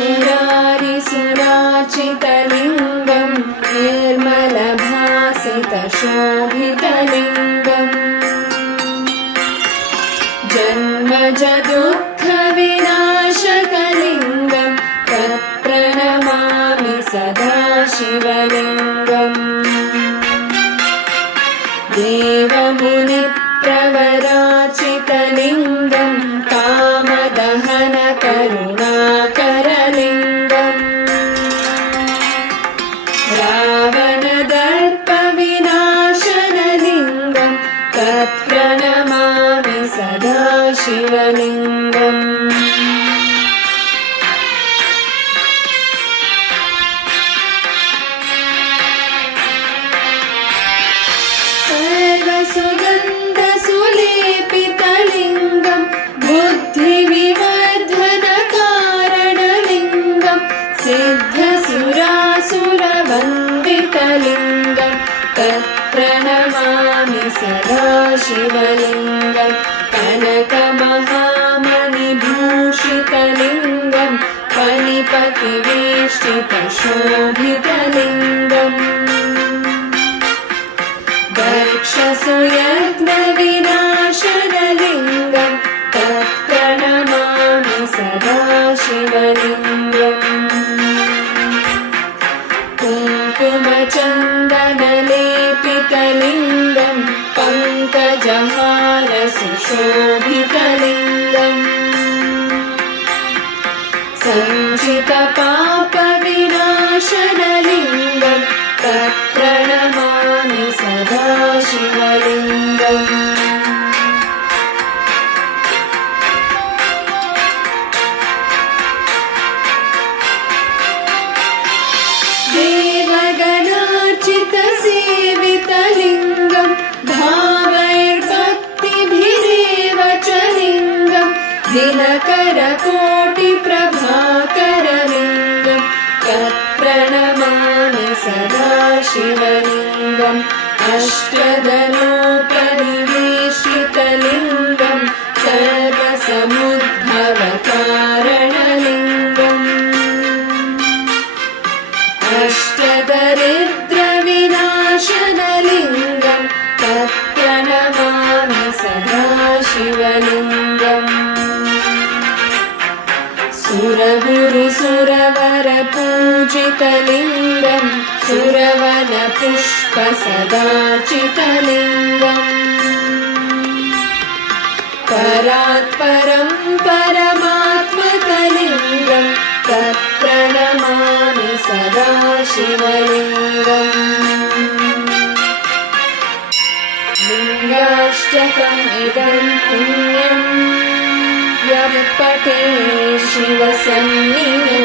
मुरारिसुरार्चितलिङ्गं निर्मलभासितशोभितलिङ्गम् जन्मजदुःखविनाशकलिङ्गं तत्प्रणमामि सदा शिवलिङ्गम् देवमुनिप्रवरार्चितलिङ्गं कामदहनकरुणाकरलिङ्गम् रावणदर्पविनाशनलिङ्गं तत्प्रणमामि सदा शिवलिङ्गम् सर्वसुगन्धसुलेपितलिङ्गं बुद्धिविवर्धनकारणलिङ्गं सिद्धसुरासुरवन्दितलिङ्गं तत्प्रणमामि सदा शिवलिङ्गं कनकमहामणिभूषितलिङ्गं फणिपतिवेष्टितशोभितलिङ्गम् दक्षसुयज्ञविनाशनलिङ्गं तत्प्रणमामि सदा शिवलिङ्गम् कुङ्कुमचन्दनलेपितलिङ्गं पङ्कजहारसुशोभितलिङ्गम् सञ्चितपापविनाशनलिङ्गं तत्प्रणमामि सदा शिवलिङ्गम् देवगणार्चितसेवितलिङ्गं भावैर्भक्तिभिरेव च लिङ्गं दिनकरकोटिप्रभाकरलिङ्गं तत्प्रणमामि सदा शिवलिङ्गम् अष्टदलोपरिवेशितलिङ्गं सर्वसमुद्भवकारणलिङ्गम् अष्टदरिद्रविनाशनलिङ्गं तत्प्रणमामि सदा शिवलिङ्गम् सुरगुरुसुरवरपूजितलिङ्गं सुरवनपुष्पसदार्चितलिङ्गम् परात्परं परमात्मकलिङ्गं तत्प्रणमामि सदा शिवलिङ्गम् लिङ्गाष्टकम् इदं पुण्यं यः पठेत् शिवसन्निधौ